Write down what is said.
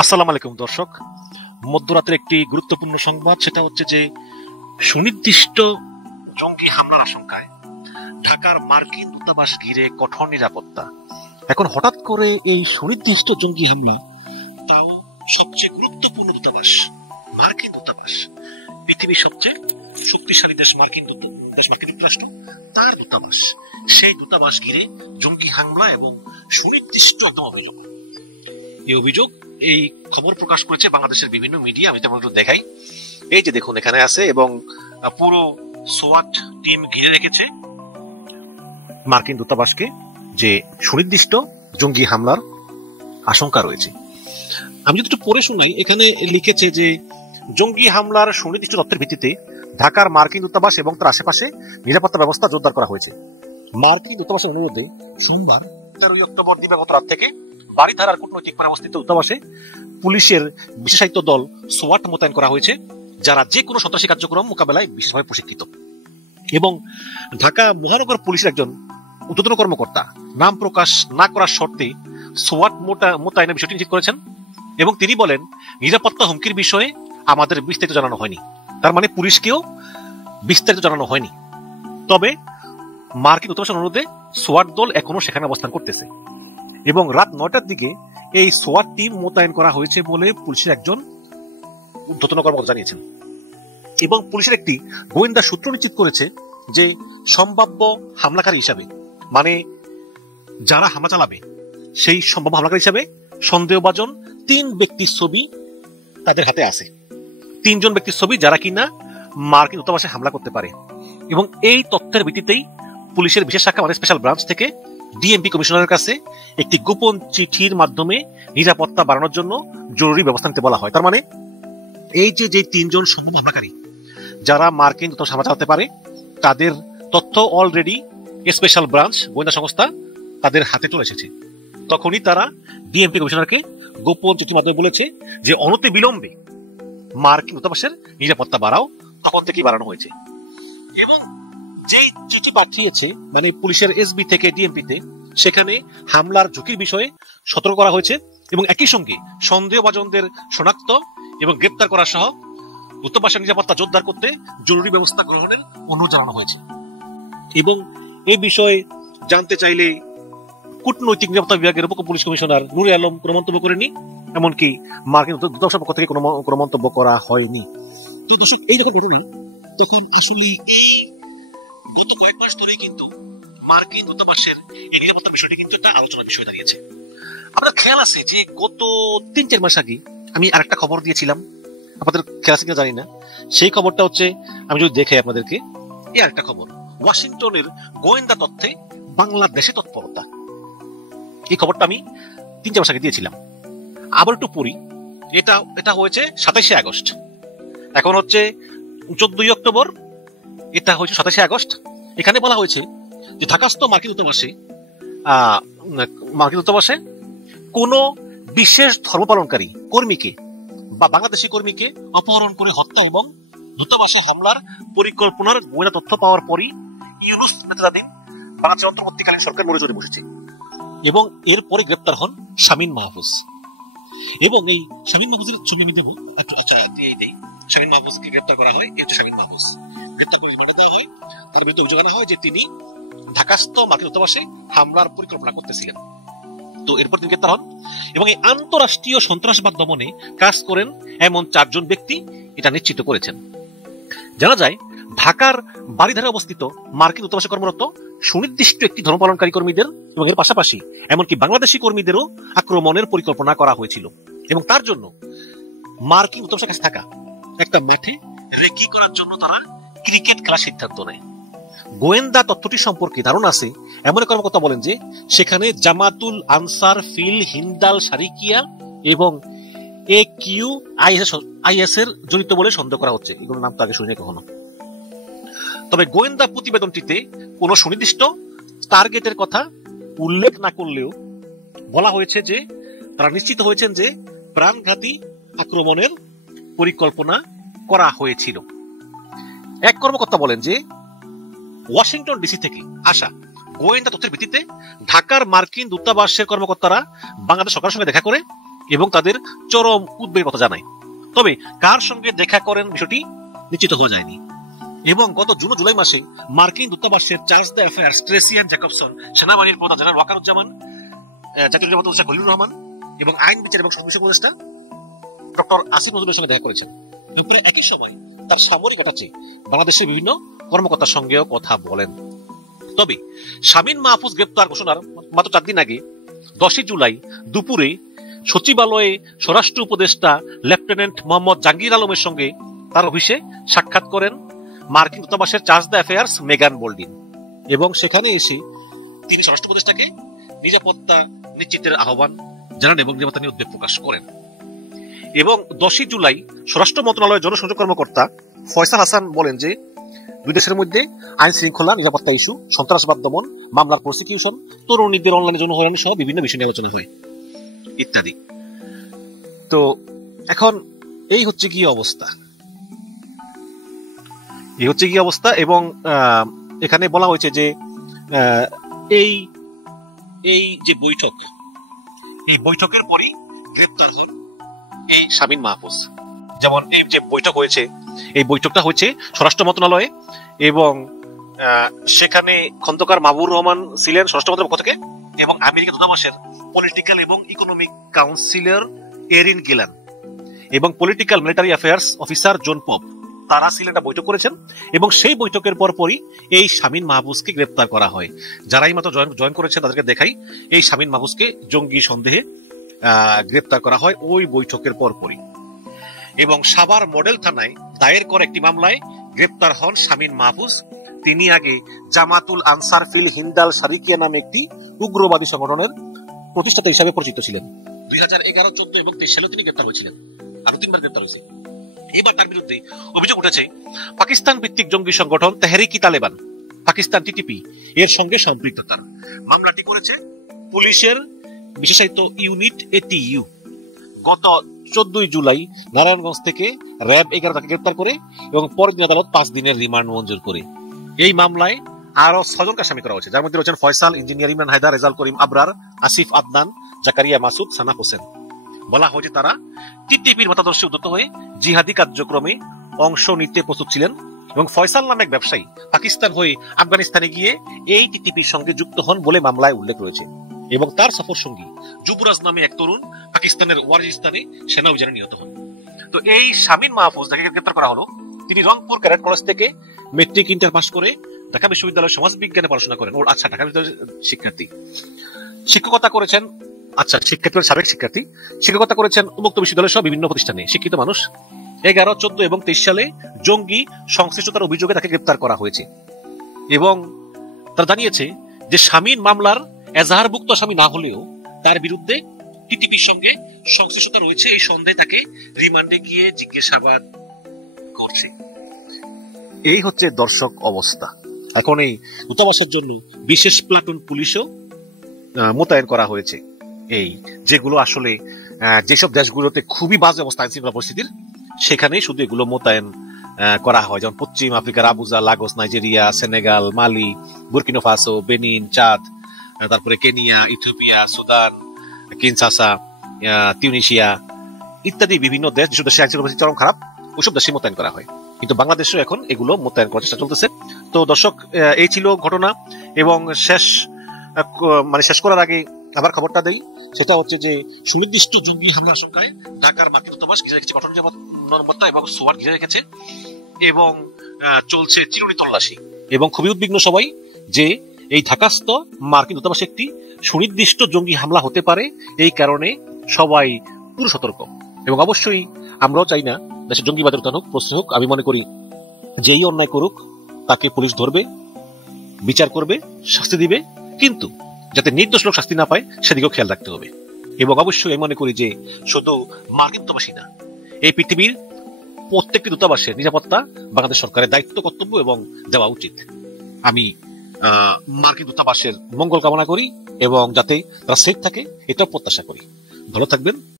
আসসালামু আলাইকুম দর্শক। মধ্যরাতের একটি গুরুত্বপূর্ণ সংবাদ, সেটা হচ্ছে যে সুনির্দিষ্ট জঙ্গি হামলার আশঙ্কায় ঢাকার মার্কিন দূতাবাস ঘিরে কঠোর নিরাপত্তা। এখন হঠাৎ করে এই সুনির্দিষ্ট জঙ্গি হামলা, তাও সবচেয়ে গুরুত্বপূর্ণ দূতাবাস, মার্কিন দূতাবাস, পৃথিবীর সবচেয়ে শক্তিশালী দেশ মার্কিন যুক্তরাষ্ট্র, তার দূতাবাস, সেই দূতাবাস ঘিরে জঙ্গি হামলা এবং সুনির্দিষ্ট একদম অভিযোগ। এই অভিযোগ, এই খবর প্রকাশ করেছে বাংলাদেশের বিভিন্ন মিডিয়া। আমি তেমন একটু দেখাই। এই যে দেখুন, এখানে আছে এবং পুরো সোয়াট টিম ঘিরে রেখেছে মার্কিন দূতাবাসকে, যে সুনির্দিষ্ট জঙ্গি হামলার আশঙ্কা রয়েছে। আমি যদি একটু পড়ে শোনাই, এখানে লিখেছে যে জঙ্গি হামলার সুনির্দিষ্ট তথ্যের ভিত্তিতে ঢাকার মার্কিন দূতাবাস এবং তার আশেপাশে নিরাপত্তা ব্যবস্থা জোরদার করা হয়েছে। মার্কিন দূতাবাসের অনুরোধে সোমবার 13 অক্টোবর দিবাগত রাত থেকে বারিধারার কূটনৈতিক পাড়ায় অবস্থিত দূতাবাসে পুলিশের বিশেষায়িত দল সোয়াট মোতায়েন করা হয়েছে, যারা যে কোনো সন্ত্রাসী কার্যক্রম মোকাবেলায় বিশেষভাবে প্রশিক্ষিত। এবং ঢাকা মহানগর পুলিশের একজন ঊর্ধ্বতন কর্মকর্তা নাম প্রকাশ না করার শর্তে সোয়াট মোতায়েনের বিষয়টি নিশ্চিত করেছেন এবং তিনি বলেন, নিরাপত্তা হুমকির বিষয়ে আমাদের বিস্তারিত জানানো হয়নি। তার মানে পুলিশকেও বিস্তারিত জানানো হয়নি। তবে মার্কিন দূতাবাসের অনুরোধে সোয়াট দল এখনো সেখানে অবস্থান করতেছে এবং রাত 9টার দিকে এই সোয়াট টিম মোতায়েন করা হয়েছে বলে পুলিশের একজন ঊর্ধ্বতন কর্মকর্তা জানিয়েছেন। এবং পুলিশের একটি গোয়েন্দা সূত্র নিশ্চিত করেছে যে সম্ভাব্য হামলাকারী হিসাবে, মানে যারা হামলা চালাবে সেই সম্ভাব্য হামলাকারী হিসাবে সন্দেহভাজন 3 ব্যক্তির ছবি তাদের হাতে আছে। 3 জন ব্যক্তির ছবি যারা কিনা মার্কিন দূতাবাসে হামলা করতে পারে। এবং এই তথ্যের ভিত্তিতেই পুলিশের বিশেষ শাখা, মানে স্পেশাল ব্রাঞ্চ থেকে ডিএমপি কমিশনারের কাছে একটি গোপন চিঠির মাধ্যমে নিরাপত্তা বাড়ানোর জন্য জরুরি ব্যবস্থা নিতে বলা হয়। তার মানে এই যে 3 জন সম্ভাব্য হামলাকারী যারা মার্কিন দূতাবাস হামলা চালাতে পারে, তাদের তথ্য অলরেডি স্পেশাল ব্রাঞ্চ গোয়েন্দা সংস্থা তাদের হাতে চলে এসেছে। তখনই তারা ডিএমপি কমিশনারকে গোপন চিঠির মাধ্যমে বলেছে যে অনতি বিলম্বে মার্কিন দূতাবাসের নিরাপত্তা বাড়াও, তখন থেকেই বাড়ানো হয়েছে। এবং যেই চিঠি পাঠিয়েছে, মানে পুলিশের এসবি থেকে ডিএমপিতে, সেখানে হামলার ঝুঁকির বিষয়ে সতর্ক করা হয়েছে এবং একই সঙ্গে সন্দেহভাজনদের শনাক্ত এবং গ্রেপ্তার করা সহ দূতাবাসের নিরাপত্তা জোরদার করতে জরুরি ব্যবস্থা গ্রহণের অনুরোধ জানানো হয়েছে। এবং এই বিষয়ে জানতে চাইলে কূটনৈতিক নিরাপত্তা বিভাগের উপ পুলিশ কমিশনার নুরে আলম কোনো মন্তব্য করেনি, এমনকি মার্কিন দূতাবাসের পক্ষ থেকে কোনো মন্তব্য করা হয়নি। এই যখন ঘটনা, তখন আসলে এই গত কয়েক মাস ধরেই কিন্তু মার্কিন দূতাবাসের এই নিরাপত্তার বিষয়টি কিন্তু একটা আলোচনার বিষয় দাঁড়িয়েছে। আপনার খেয়াল আছে যে গত 3-4 মাস আগে আমি আরেকটা খবর দিয়েছিলাম, আপনাদের খেয়াল আছে কিনা জানি না। সেই খবরটা হচ্ছে, আমি যদি দেখাই আপনাদেরকে, এই আরেকটা খবর, ওয়াশিংটনের গোয়েন্দা তথ্যে বাংলাদেশে তৎপরতা। এই খবরটা আমি 3-4 মাস আগে দিয়েছিলাম। আবার একটু পড়ি। এটা হয়েছে 27শে আগস্ট, এখন হচ্ছে 14ই অক্টোবর, এটা হয়েছে 27শে আগস্ট। এখানে বলা হয়েছে যে ঢাকাস্থ মার্কিন দূতাবাসে কোন বিশেষ ধর্ম পালনকারী কর্মীকে বা বাংলাদেশি কর্মীকে অপহরণ করে হত্যা এবং দূতাবাসে হামলার পরিকল্পনার গোয়েন্দা তথ্য পাওয়ার পরই ইউনূস নেতৃত্বাধীন বাংলাদেশের অন্তর্বর্তীকালীন সরকার নড়ে চড়ে বসেছে এবং এরপরে গ্রেপ্তার হন শামীম মাহফুজ। এবং এই শামীম মাহফুজের ছবি আমি দেবো, আচ্ছা দেই। শামীম মাহফুজকে গ্রেপ্তার করা হয়। এই হচ্ছে শামীম মাহফুজ, গ্রেপ্তার করে রিমান্ডে দেওয়া হয়। তার বিরুদ্ধে অভিযোগ আনা হয় যে তিনি ঢাকাস্থ মার্কিন দূতাবাসে হামলার পরিকল্পনা করতেছিলেন। তো এরপর তিনি গ্রেপ্তার হন এবং এই আন্তঃরাষ্ট্রীয় সন্ত্রাসবাদ দমনে কাজ করেন এমন 4 জন ব্যক্তি এটা নিশ্চিত করেছেন। জানা যায়, ঢাকার বারিধারে অবস্থিত মার্কিন দূতাবাসে কর্মরত সুনির্দিষ্ট একটি ধর্ম পালনকারী কর্মীদের এবং এর পাশাপাশি এমনকি বাংলাদেশি কর্মীদেরও আক্রমণের পরিকল্পনা করা হয়েছিল এবং তার জন্য মার্কিন দূতাবাসের কাছে থাকা একটা মাঠে রেকি করার জন্য তারা ক্রিকেট খেলার সিদ্ধান্ত নেয়। গোয়েন্দা তথ্যটি সম্পর্কে ধারণা আছে এমন কর্মকর্তা বলেন যে সেখানে জামাতুল আনসার ফিল হিন্দাল শারিকিয়া এবং AQIS এর জড়িত বলে সন্দেহ করা হচ্ছে। এগুলোর নাম তো আগে শুনিনি কখনো। তবে গোয়েন্দা প্রতিবেদনটিতে কোনো সুনির্দিষ্ট টার্গেটের কথা উল্লেখ না করলেও বলা হয়েছে যে তারা নিশ্চিত হয়েছেন যে প্রাণঘাতী আক্রমণের পরিকল্পনা করা হয়েছিল। এক কর্মকর্তা বলেন যে ওয়াশিংটন ডিসি থেকে আসা গোয়েন্দা তথ্যের ভিত্তিতে ঢাকার মার্কিন দূতাবাসের কর্মকর্তারা বাংলাদেশ সরকারের সঙ্গে দেখা করে এবং তাদের চরম উদ্বেগের কথা জানায়। তবে কার সঙ্গে দেখা করেন বিষয়টি নিশ্চিত হওয়া যায়নি। এবং গত জুন ও জুলাই মাসে মার্কিন দূতাবাসের charge the affairs Tracey Ann Jacobson, সেনাবাহিনীর প্রধান জেনারেল ওয়াকারুজ্জামান, জাতীয় নিরাপত্তা উপদেষ্টা খলিলুর রহমান এবং আইন বিচার এবং বিষয় উপদেষ্টা ডক্টর আসিফ নজরুলের সঙ্গে দেখা করেছেন। প্রায় একই সময় তার সামরিক অ্যাটাচে বাংলাদেশের বিভিন্ন কর্মকর্তার সঙ্গেও কথা বলেন। তবে শামীম মাহফুজ গ্রেপ্তার ঘোষণার মাত্র 4 দিন আগে 10 জুলাই দুপুরে সচিবালয়ে স্বরাষ্ট্র উপদেষ্টা লেফটেন্যান্ট মোহাম্মদ জাহাঙ্গীর আলমের সঙ্গে তার অফিসে সাক্ষাৎ করেন মার্কিন দূতাবাসের চার্জ দ্য অ্যাফেয়ার্স মেগান বোল্ডিন, এবং সেখানে এসে তিনি স্বরাষ্ট্র উপদেষ্টাকে নিরাপত্তা নিশ্চিতের আহ্বান জানান এবং নিরাপত্তা নিয়ে উদ্বেগ প্রকাশ করেন। এবং 10 জুলাই স্বরাষ্ট্র মন্ত্রণালয়ের জনসংযোগ কর্মকর্তা ফয়সাল হাসান বলেন যে দুই দেশের মধ্যে আইন শৃঙ্খলা, নিরাপত্তা ইস্যু, সন্ত্রাসবাদ দমন, মামলার প্রসিকিউশন, তরুণীদের অনলাইনে যৌন হয়রানি সহ বিভিন্ন বিষয় নিয়ে আলোচনা হয় ইত্যাদি। তো এখন এই হচ্ছে কি অবস্থা, এবং এখানে বলা হয়েছে যে এই এই যে বৈঠক, এই বৈঠকের পরই গ্রেপ্তার হন এই শামীম মাহফুজ। যেমন এই যে বৈঠক হয়েছে, এই বৈঠকটা হচ্ছে স্বরাষ্ট্র মন্ত্রণালয়ে, এবং সেখানে খন্দকার মাহবুবুর রহমান ছিলেন স্বরাষ্ট্র মন্ত্রণালয়ের পক্ষ থেকে, এবং আমেরিকা দূতাবাসের পলিটিক্যাল এবং ইকোনমিক কাউন্সিলর এরিন গিলান এবং পলিটিক্যাল মিলিটারি অ্যাফেয়ার্স অফিসার জন পপ, তারা ছিলেন একটা বৈঠক করেছেন। এবং সেই বৈঠকের পরপরই এই শামীম মাহফুজকে গ্রেপ্তার করা হয়। যারাই মাত্র জয়েন করেছেন তাদেরকে দেখাই, এই শামীম মাহফুজকে জঙ্গি সন্দেহে গ্রেপ্তার করা হয় ওই বৈঠকের পরপরই। এবং সাভার মডেল থানায় দায়ের করা একটি মামলায় গ্রেপ্তার হন শামীম মাহফুজ। তিনি আগে জামাতুল আনসার ফিল হিন্দাল শারিকিয়া নামে একটি উগ্রবাদী সংগঠনের প্রতিষ্ঠাতা হিসাবে পরিচিত ছিলেন। 2011, 14 এবং 23 সালে তিনি গ্রেপ্তার হয়েছিলেন, আরো 3বার গ্রেপ্তার হয়েছে। এবার তার বিরুদ্ধে অভিযোগ উঠেছে পাকিস্তান ভিত্তিক জঙ্গি সংগঠন তেহরিক ই তালেবান, পাকিস্তান টিটিপি এর সঙ্গে সম্পৃক্ততার। মামলাটি করেছে পুলিশের বিশেষায়িত ইউনিট এটিইউ। গত 14 জুলাই নারায়ণগঞ্জ থেকে র্যাব 11 তাকে গ্রেপ্তার করে এবং পরের দিন আদালত 5 দিনের রিমান্ড মঞ্জুর করে। এই মামলায় আরো 6 জনকে আসামি করা হয়েছে, যার মধ্যে রয়েছেন ফয়সাল, ইঞ্জিনিয়ার ইমরান হায়দার, রেজাল করিম আবরার, আসিফ আদনান, জাকারিয়া মাসুদ, সানা হোসেন। বলা হয়েছে তারা টিটিপির মতাদর্শে উদ্যত হয়ে জিহাদি কার্যক্রমে অংশ নিতে প্রস্তুত ছিলেন। এবং ফয়সাল নামে এক ব্যবসায়ী পাকিস্তান হয়ে আফগানিস্তানে গিয়ে এই টিটিপির সঙ্গে যুক্ত হন বলে মামলায় উল্লেখ রয়েছে। এবং তার সফর সঙ্গী যুবরাজ নামে এক তরুণ পাকিস্তানের ওয়াজিস্তানে সেনা অভিযানে নিহত হন। তো এই শামীম মাহফুজ যাকে গ্রেপ্তার করা হলো, তিনি রংপুর ক্যাডেট কলেজ থেকে মেট্রিক ইন্টার পাস করে ঢাকা বিশ্ববিদ্যালয়ের সমাজ বিজ্ঞানে পড়াশোনা করেন। ঢাকা বিশ্ববিদ্যালয়ের শিক্ষার্থী, শিক্ষকতা করেছেন, সাবেক শিক্ষার্থী, শিক্ষকতা করেছেন উন্মুক্ত বিশ্ববিদ্যালয় সহ বিভিন্ন প্রতিষ্ঠানে, শিক্ষিত মানুষ। 11, 14 এবং 23 সালে জঙ্গি সংশ্লিষ্টতার অভিযোগে তাকে গ্রেপ্তার করা হয়েছে। এবং তারা জানিয়েছে যে শামীম মামলার এজাহারভুক্ত আসামি না হলেও তার বিরুদ্ধে টিটিপির সঙ্গে সংশ্লিষ্টতা রয়েছে এই সন্দেহে তাকে রিমান্ডে গিয়ে জিজ্ঞাসাবাদ করছে। এই হচ্ছে দর্শক অবস্থা। এখন এই দূতাবাসের জন্য বিশেষ প্লাটুন পুলিশও মোতায়েন করা হয়েছে, এই যেগুলো আসলে যেসব দেশগুলোতে খুবই বাজে অবস্থা আইন শৃঙ্খলা পরিস্থিতির, সেখানেই শুধু এগুলো মোতায়েন করা হয়। যেমন পশ্চিম আফ্রিকার আবুজা, লাগোস, নাইজেরিয়া, সেনেগাল, মালি, বুর্কিনা ফাসো, বেনিন, চাঁদ, তারপরে Kenya, Ethiopia, Sudan, Kinshasa, Tunisia ইত্যাদি বিভিন্ন দেশ, যেসব দেশে আইন শৃঙ্খলা পরিস্থিতি চরম খারাপ, ওইসব দেশে মোতায়েন করা হয়। কিন্তু বাংলাদেশেও এখন এগুলো মোতায়েন করার চেষ্টা চলতেছে। তো দর্শক, এই ছিল ঘটনা। এবং শেষ করার আগে আবার খবরটা দেই, সেটা হচ্ছে যে সুনির্দিষ্ট জঙ্গি হামলার আশঙ্কায় ঢাকার মার্কিন দূতাবাস ঘিরে রেখেছে কঠোর নিরাপত্তা এবং সোয়াট ঘিরে রেখেছে, এবং চলছে চিরুনি তল্লাশি। এবং খুবই উদ্বিগ্ন সবাই যে এই ঢাকাস্থ মার্কিন দূতাবাসে একটি সুনির্দিষ্ট জঙ্গি হামলা হতে পারে, এই কারণে সবাই পুরো সতর্ক। এবং অবশ্যই আমরাও চাই না দেশে জঙ্গিবাদের উত্থান হোক, প্রশ্ন হোক। আমি মনে করি যেই অন্যায় করুক তাকে পুলিশ ধরবে, বিচার করবে, শাস্তি দিবে, কিন্তু যাতে নির্দোষ লোক শাস্তি না পায় সেদিকেও খেয়াল রাখতে হবে। এবং অবশ্যই আমি মনে করি যে শুধু মার্কিন দূতাবাসী না, এই পৃথিবীর প্রত্যেকটি দূতাবাসের নিরাপত্তা বাংলাদেশ সরকারের দায়িত্ব, কর্তব্য এবং দেওয়া উচিত। আমি মার্কিন দূতাবাসের মঙ্গল কামনা করি এবং যাতে তারা সেফ থাকে এটাও প্রত্যাশা করি। ভালো থাকবেন।